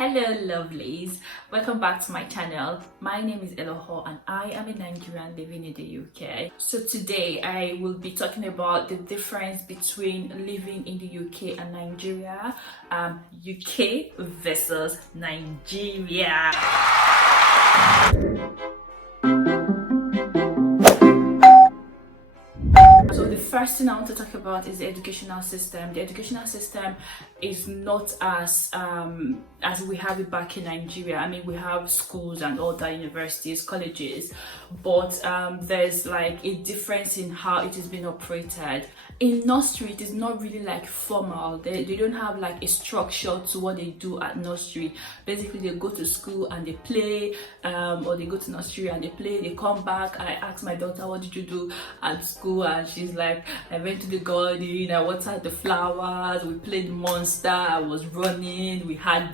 Hello lovelies, welcome back to my channel. My name is Elohor and I am a Nigerian living in the UK. So today I will be talking about the difference between living in the UK and Nigeria, UK versus Nigeria. So the first thing I want to talk about is the educational system. The educational system is not as we have it back in Nigeria. I mean, we have schools and all that, universities, colleges, but there's like a difference in how it is being operated. In nursery, it is not really like formal. They don't have like a structure to what they do at nursery. Basically, they go to school and they play, or they go to nursery and they play, they come back. I asked my daughter, what did you do at school? And she's like, I went to the garden, I watered the flowers, we played Monster, I was running, we had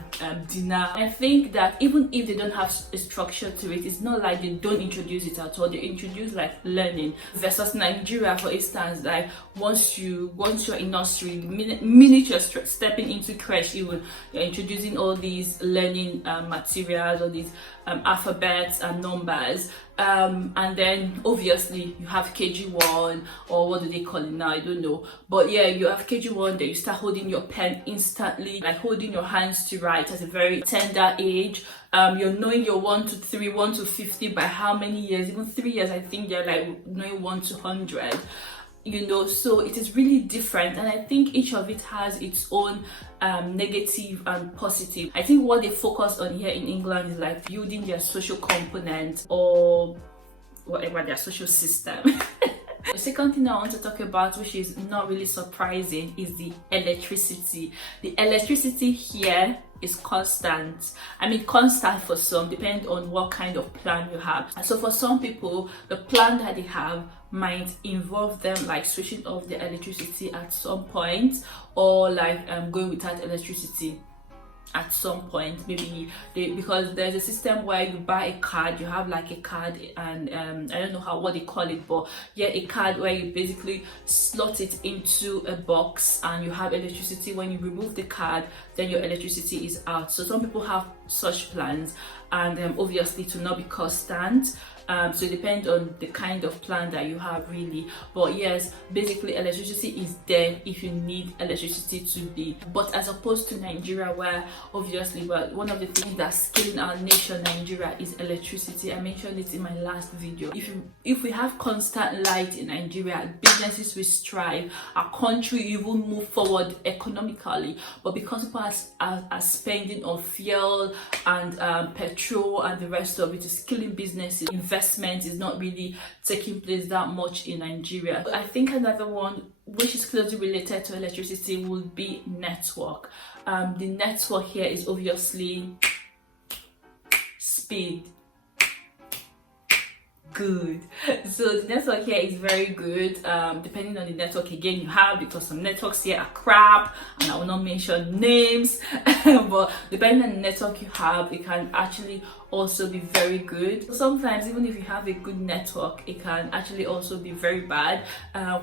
dinner. I think that even if they don't have a structure to it, it's not like they don't introduce it at all. They introduce like learning. Versus Nigeria, for instance, like once you're in nursery, the minute you're stepping into creche, you're introducing all these learning materials, all these alphabets and numbers, and then obviously you have KG1, or what do they call it now, I don't know, but yeah, you have KG1 that you start holding your pen instantly, like holding your hands to write at a very tender age. You're knowing your 1 to 3, 1 to 50 by how many years? Even 3 years, I think they're like knowing 1 to 100. So it is really different, and I think each of it has its own negative and positive. I think what they focus on here in England is like building their social component, or whatever their social system. The second thing I want to talk about, which is not really surprising, is the electricity. The electricity here is constant. I mean, constant for some, depending on what kind of plan you have. So for some people, the plan that they have might involve them like switching off the electricity at some point, or like going without electricity at some point. Maybe because there's a system where you buy a card, you have like a card, and I don't know what they call it, but yeah, a card where you basically slot it into a box and you have electricity. When you remove the card, then your electricity is out. So some people have such plans, and obviously to not be constant. So it depends on the kind of plan that you have, really. But yes, basically electricity is there if you need electricity to be. But as opposed to Nigeria, where obviously, well, one of the things that's killing our nation, Nigeria, is electricity. I mentioned it in my last video. If we have constant light in Nigeria, businesses will strive, our country even move forward economically. But because people are spending on fuel and petrol and the rest of it, is killing businesses. Investment is not really taking place that much in Nigeria. I think another one which is closely related to electricity would be network. The network here is obviously speed. Good. So the network here is very good, depending on the network again you have, because some networks here are crap, and I will not mention names. But depending on the network you have, it can actually also be very good. Sometimes even if you have a good network, it can actually also be very bad.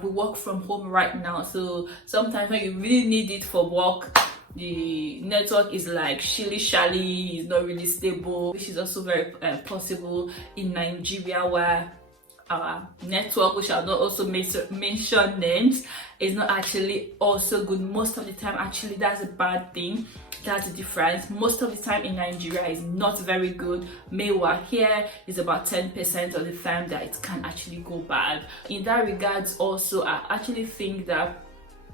We work from home right now, so sometimes when you really need it for work, the network is like shilly-shally, is not really stable, which is also very possible in Nigeria, where our network, which I'll not also mention names, is not actually also good most of the time. Actually, that's a bad thing. That's the difference. Most of the time in Nigeria is not very good. Meanwhile, here is about 10% of the time that it can actually go bad. In that regards, also, I actually think that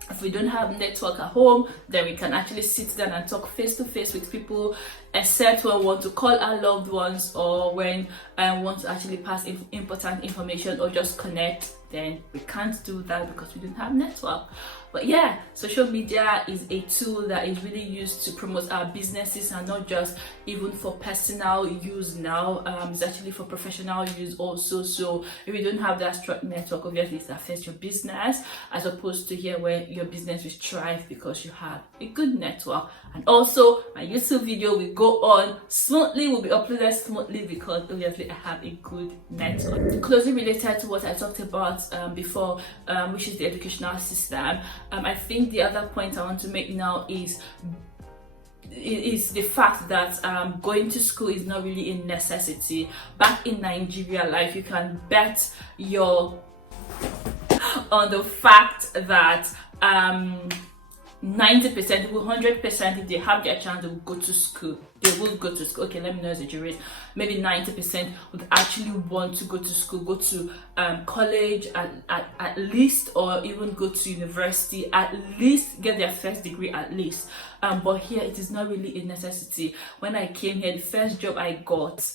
if we don't have network at home, then we can actually sit down and talk face to face with people, except when we want to call our loved ones, or when I want to actually pass important information or just connect. Then we can't do that because we don't have network. But yeah, social media is a tool that is really used to promote our businesses, and not just even for personal use now. It's actually for professional use also. So if you don't have that strong network, obviously it affects your business, as opposed to here where your business will thrive because you have a good network. And also my YouTube video will go on smoothly, will be uploaded smoothly, because obviously I have a good network. Closely related to what I talked about before, which is the educational system. I think the other point I want to make now is is the fact that going to school is not really a necessity. Back in Nigeria life, you can bet your on the fact that 90%, 100%, if they have their chance, they will go to school. They will go to school. Okay, let me not exaggerate. Maybe 90% would actually want to go to school, go to college at least, or even go to university, at least get their first degree at least. But here it is not really a necessity. When I came here, the first job I got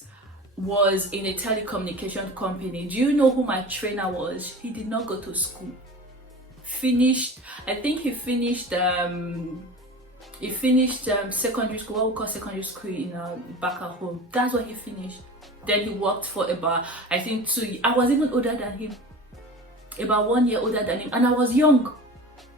was in a telecommunication company. Do you know who my trainer was? He did not go to school. I think he finished secondary school, what we call secondary school in back at home. That's what he finished. Then he worked for about, I think, 2 years. I was even older than him, about 1 year older than him, and I was young,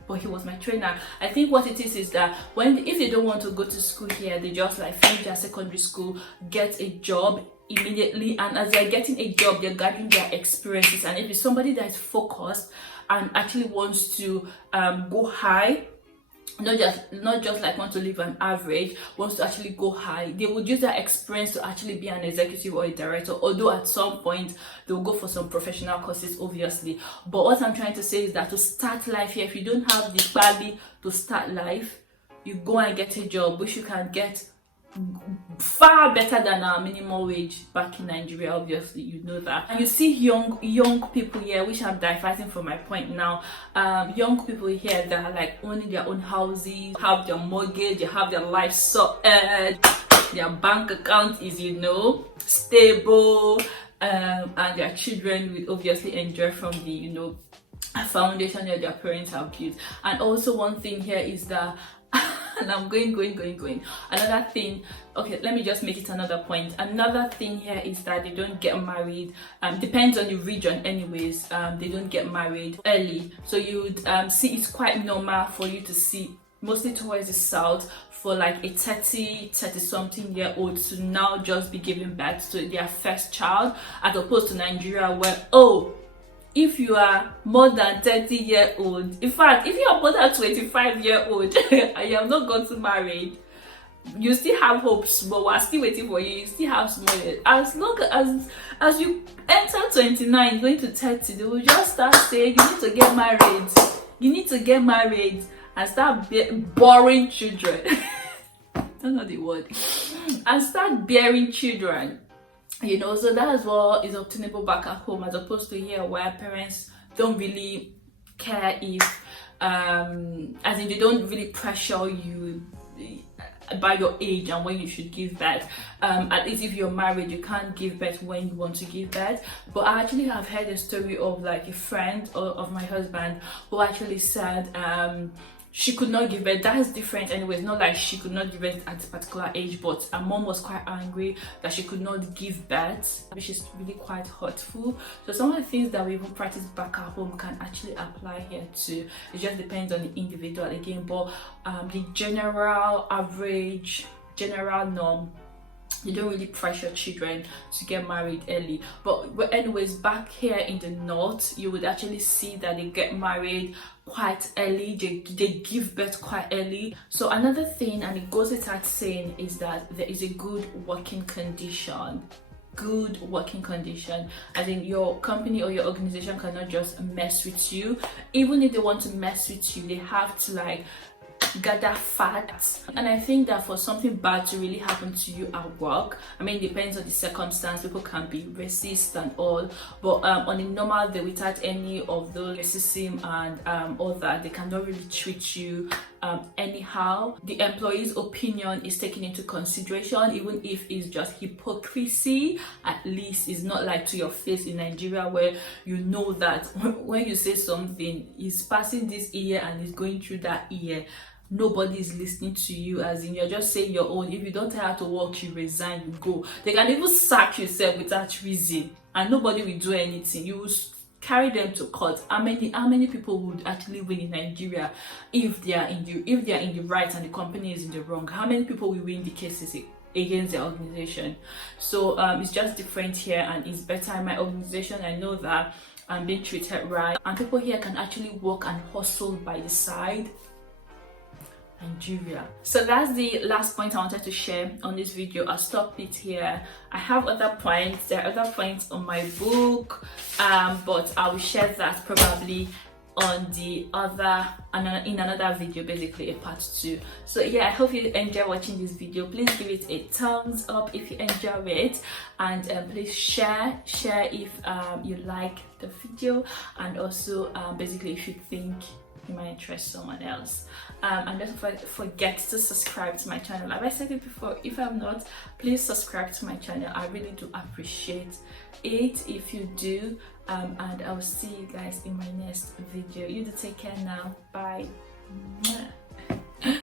but he was my trainer. I think what it is that if they don't want to go to school here, they just like finish their secondary school, get a job immediately, and as they're getting a job, they're gathering their experiences. And if it's somebody that is focused and actually wants to go high, not just like want to live an average, wants to actually go high, they would use their experience to actually be an executive or a director, although at some point they'll go for some professional courses, obviously. But what I'm trying to say is that to start life here, if you don't have the body to start life, you go and get a job which you can get far better than our minimum wage back in Nigeria. Obviously, you know that. And you see young people here, which I'm diverting from my point now. Young people here that are like owning their own houses, have their mortgage, they have their life sorted, their bank account is, stable, and their children will obviously enjoy from the, foundation that their parents have built. And also one thing here is that and I'm going. Another thing, okay, let me just make it another point. Another thing here is that they don't get married. Depends on the region anyways. They don't get married early. So you would see it's quite normal for you to see, mostly towards the south, for like a 30 something year old to now just be giving birth to their first child, as opposed to Nigeria where, if you are more than 30-year-old, in fact, if you are more than 25-year-old and you have not gotten married, you still have hopes, but we're still waiting for you. You still have small years. As long as you enter 29, going to 30, they will just start saying you need to get married. You need to get married and start boring children. That's not the word. And start bearing children. So that is what is obtainable back at home, as opposed to here where parents don't really care if, as in they don't really pressure you by your age and when you should give birth. At least if you're married, you can't give birth when you want to give birth. But I actually have heard a story of like a friend of my husband who actually said she could not give birth. That is different anyways. Not like she could not give birth at a particular age, but her mom was quite angry that she could not give birth, which is really quite hurtful. So some of the things that we even practice back at home can actually apply here too. It just depends on the individual again, but the general norm, you don't really pressure children to get married early. But anyways, back here in the north, you would actually see that they get married quite early. They give birth quite early. So another thing, and it goes without saying, is that there is a good working condition. As in, your company or your organization cannot just mess with you. Even if they want to mess with you, they have to like gather facts. And I think that for something bad to really happen to you at work, I mean, it depends on the circumstance. People can be racist and all, but on a normal day, without any of those racism and all that, they cannot really treat you anyhow. The employee's opinion is taken into consideration, even if it's just hypocrisy. At least it's not like to your face in Nigeria, where you know that when you say something, it's passing this ear and it's going through that ear. Nobody is listening to you, as in you're just saying your own. If you don't have to work, you resign, you go. They can even sack yourself without reason, and nobody will do anything. You will carry them to court. How many people would actually win in Nigeria if they are in the right and the company is in the wrong? How many people will win the cases against the organization? So it's just different here, and it's better in my organization. I know that I'm being treated right, and people here can actually work and hustle by the side. Nigeria. So that's the last point I wanted to share on this video. I'll stop it here. I have other points. There are other points on my book, but I will share that probably on the other in another video, basically a part 2. So yeah, I hope you enjoy watching this video. Please give it a thumbs up if you enjoy it, and please share if you like the video, and also basically if you think it might interest someone else. And don't forget to subscribe to my channel. Have I said it before? If I'm not, please subscribe to my channel. I really do appreciate it if you do. And I will see you guys in my next video. You do take care now. Bye.